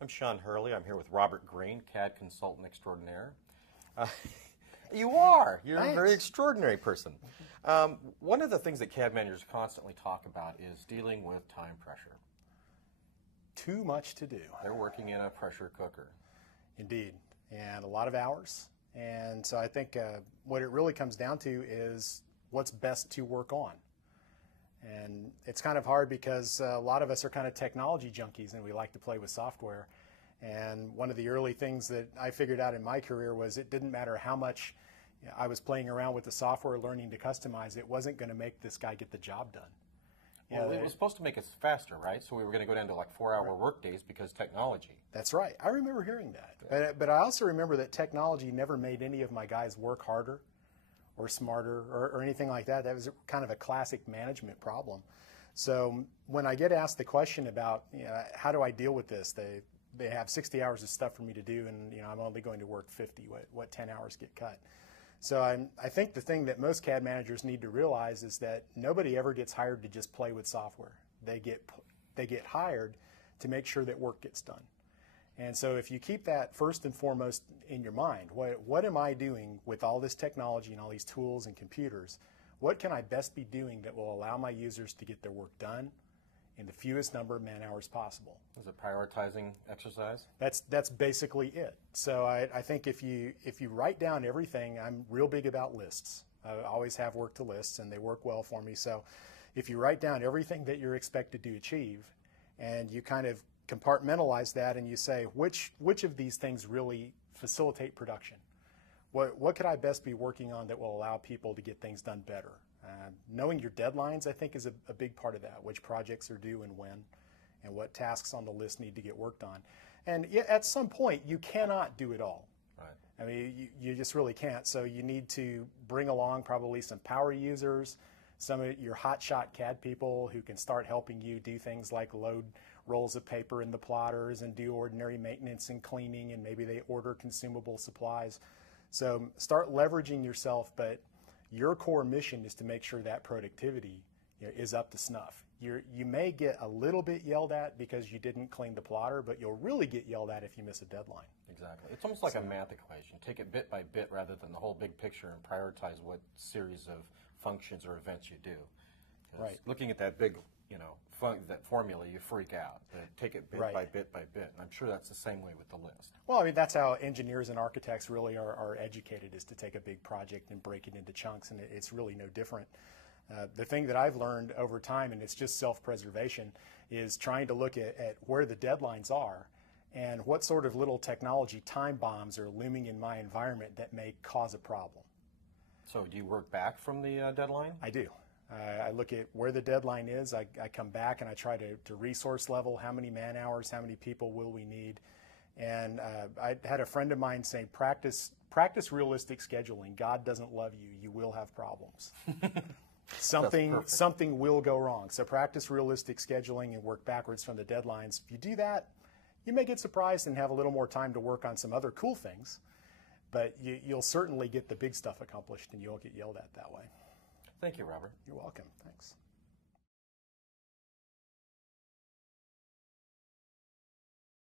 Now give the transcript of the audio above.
I'm Shaan Hurley. I'm here with Robert Green, CAD consultant extraordinaire. You are. You're Thanks. a very extraordinary person. One of the things that CAD managers constantly talk about is dealing with time pressure. Too much to do. They're working in a pressure cooker. Indeed. And a lot of hours. And so I think what it really comes down to is what's best to work on. And it's kind of hard because a lot of us are kind of technology junkies and we like to play with software. And one of the early things that I figured out in my career was it didn't matter how much I was playing around with the software, learning to customize, it wasn't going to make this guy get the job done. Well, it was supposed to make us faster, right? So we were going to go down to like 4-hour work days because technology. That's right. I remember hearing that. But I also remember that technology never made any of my guys work harder or smarter or anything like that. That was kind of a classic management problem. So when I get asked the question about, how do I deal with this? They have 60 hours of stuff for me to do, and I'm only going to work 50. What 10 hours get cut? So I think the thing that most CAD managers need to realize is that nobody ever gets hired to just play with software. They get hired to make sure that work gets done. And so if you keep that first and foremost in your mind, what am I doing with all this technology and all these tools and computers? What can I best be doing that will allow my users to get their work done in the fewest number of man hours possible? Is it prioritizing exercise? That's basically it. So I think if you write down everything, I'm real big about lists. I always have work to lists, and they work well for me. So if you write down everything that you're expected to achieve, and you kind of compartmentalize that, and you say which of these things really facilitate production, what could I best be working on that will allow people to get things done better? Knowing your deadlines, I think, is a big part of that. Which projects are due and when, and what tasks on the list need to get worked on. And at some point, you cannot do it all. Right. I mean, you just really can't. So you need to bring along probably some power users, some of your hotshot CAD people who can start helping you do things like load rolls of paper in the plotters and do ordinary maintenance and cleaning, and maybe they order consumable supplies. So start leveraging yourself, but your core mission is to make sure that productivity is up to snuff. You may get a little bit yelled at because you didn't clean the plotter, but you'll really get yelled at if you miss a deadline. Exactly. It's almost like a math equation. Take it bit by bit rather than the whole big picture, and prioritize what series of functions or events you do. Right. Looking at that big, that formula, you freak out. Take it bit by bit by bit. And I'm sure that's the same way with the list. Well, I mean, that's how engineers and architects really are educated, is to take a big project and break it into chunks, and it's really no different. The thing that I've learned over time, and it's just self-preservation, is trying to look at where the deadlines are and what sort of little technology time bombs are looming in my environment that may cause a problem. So do you work back from the deadline? I do. I look at where the deadline is. I come back and I try to resource level how many man hours, how many people will we need. And I had a friend of mine saying, practice realistic scheduling. God doesn't love you. You will have problems. Something will go wrong. So practice realistic scheduling and work backwards from the deadlines. If you do that, you may get surprised and have a little more time to work on some other cool things. But you'll certainly get the big stuff accomplished, and you won't get yelled at that way. Thank you, Robert. You're welcome. Thanks.